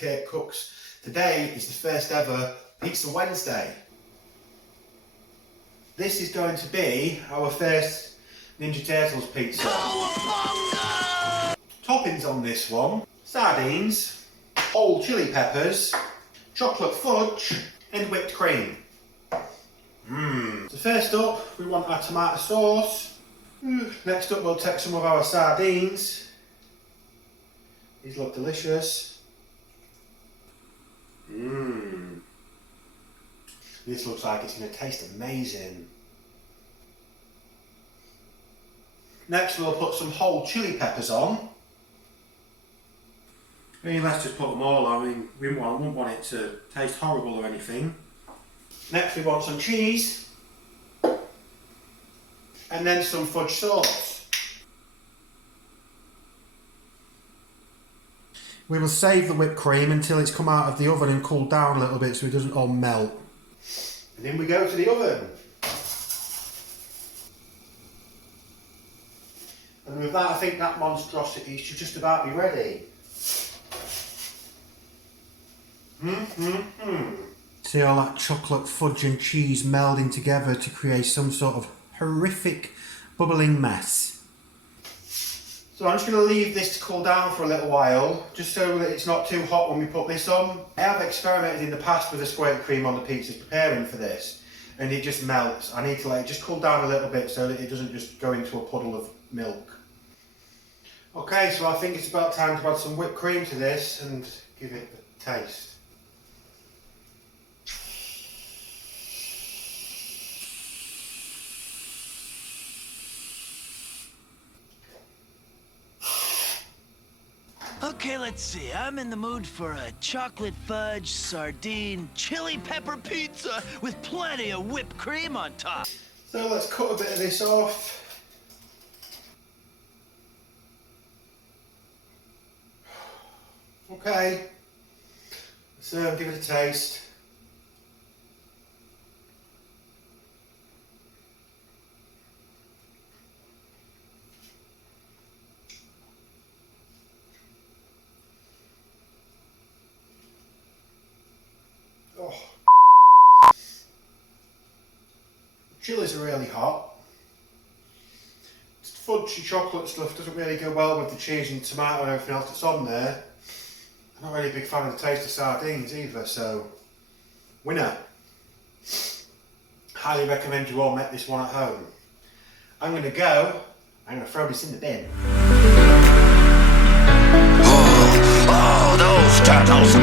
Kirk Kooks. Today is the first ever Pizza Wednesday. This is going to be our first Ninja Turtles pizza. Toppings on this one: sardines, whole chili peppers, chocolate fudge and whipped cream. So first up we want our tomato sauce. Next up we'll take some of our sardines. These look delicious. This looks like it's going to taste amazing. Next we'll put some whole chili peppers on. I mean, let's just put them all on. I mean, we wouldn't want it to taste horrible or anything. Next we want some cheese. And then some fudge sauce. We will save the whipped cream until it's come out of the oven and cooled down a little bit so it doesn't all melt. And then we go to the oven. And with that, I think that monstrosity should just about be ready. See all that chocolate fudge and cheese melding together to create some sort of horrific bubbling mess. So I'm just going to leave this to cool down for a little while, just so that it's not too hot when we put this on. I have experimented in the past with a squirt cream on the pizzas preparing for this, and it just melts. I need to let it just cool down a little bit so that it doesn't just go into a puddle of milk. Okay, so I think it's about time to add some whipped cream to this and give it a taste. Okay, let's see. I'm in the mood for a chocolate fudge, sardine, chili pepper pizza with plenty of whipped cream on top. So let's cut a bit of this off. Okay, so give it a taste. Chilies are really hot. Fudgy chocolate stuff doesn't really go well with the cheese and tomato and everything else that's on there. I'm not really a big fan of the taste of sardines either, so winner. Highly recommend you all make this one at home. I'm going to throw this in the bin. Oh, those turtles!